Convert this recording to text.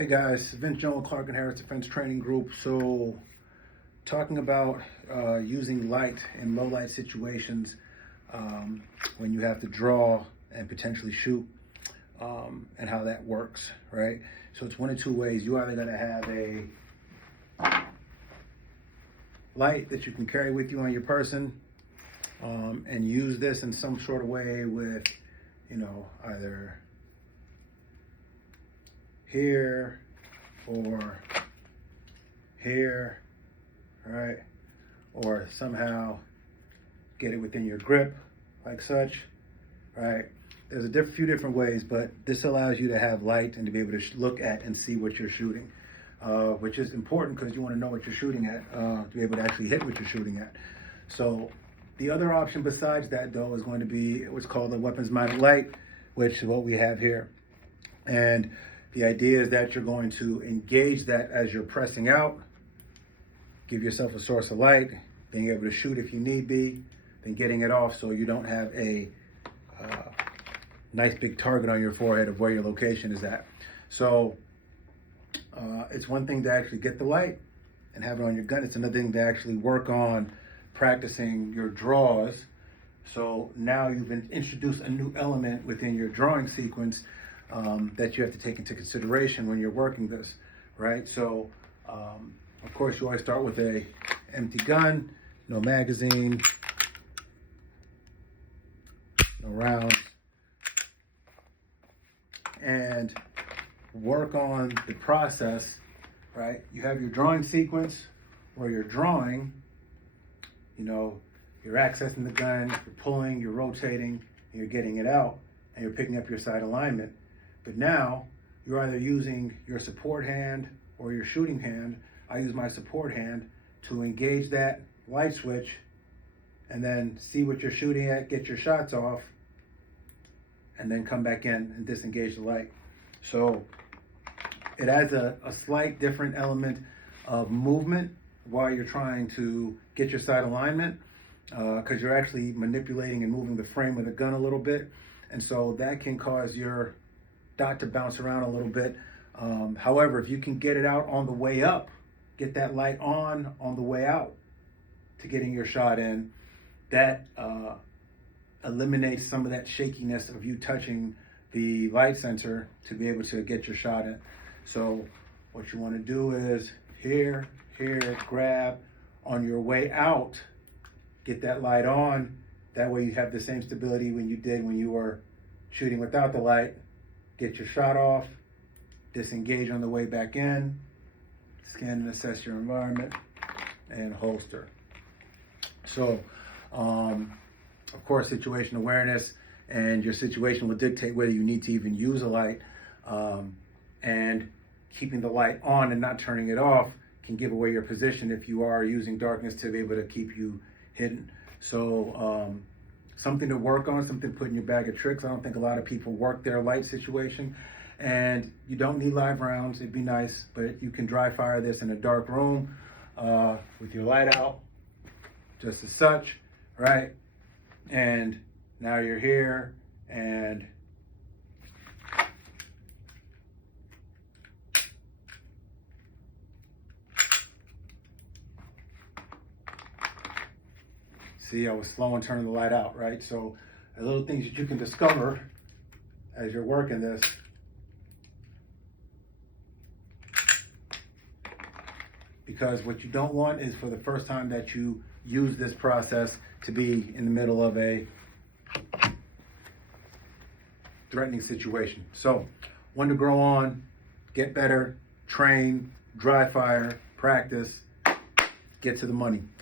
Hey guys, Vince Jones, Clark and Harris Defense Training Group. So, talking about using light in low light situations when you have to draw and potentially shoot, and how that works, right? So it's one of two ways. You either gonna have a light that you can carry with you on your person and use this in some sort of way with, either here or here, right? Or somehow get it within your grip like such, right? There's a few different ways, but this allows you to have light and to be able to look at and see what you're shooting, which is important because you want to know what you're shooting at, to be able to actually hit what you're shooting at. So the other option besides that, though, is going to be what's called a weapons-mounted light, which is what we have here. And the idea is that you're going to engage that as you're pressing out, give yourself a source of light, being able to shoot if you need be, then getting it off so you don't have a nice big target on your forehead of where your location is at. So it's one thing to actually get the light and have it on your gun. It's another thing to actually work on practicing your draws. So now you've introduced a new element within your drawing sequence that you have to take into consideration when you're working this, right? So, of course, you always start with a empty gun, no magazine, no rounds, and work on the process, right? You have your drawing sequence where you're drawing, you're accessing the gun, you're pulling, you're rotating, and you're getting it out, and you're picking up your sight alignment. But now you're either using your support hand or your shooting hand. I use my support hand to engage that light switch and then see what you're shooting at, get your shots off, and then come back in and disengage the light. So it adds a slight different element of movement while you're trying to get your sight alignment, because you're actually manipulating and moving the frame of the gun a little bit. And so that can cause your dot to bounce around a little bit. However, if you can get it out on the way up, get that light on the way out to getting your shot in, that eliminates some of that shakiness of you touching the light sensor to be able to get your shot in. So what you want to do is here, grab on your way out, get that light on. That way you have the same stability when you did when you were shooting without the light. Get your shot off, disengage on the way back in, scan and assess your environment, and holster. So, of course, situation awareness and your situation will dictate whether you need to even use a light, and keeping the light on and not turning it off can give away your position if you are using darkness to be able to keep you hidden. So, something to work on, something to put in your bag of tricks. I don't think a lot of people work their light situation, and you don't need live rounds. It'd be nice, but you can dry fire this in a dark room with your light out, just as such, right? And now you're here, and see, I was slow in turning the light out, right? So the little things that you can discover as you're working this. Because what you don't want is for the first time that you use this process to be in the middle of a threatening situation. So, one to grow on, get better, train, dry fire, practice, get to the money.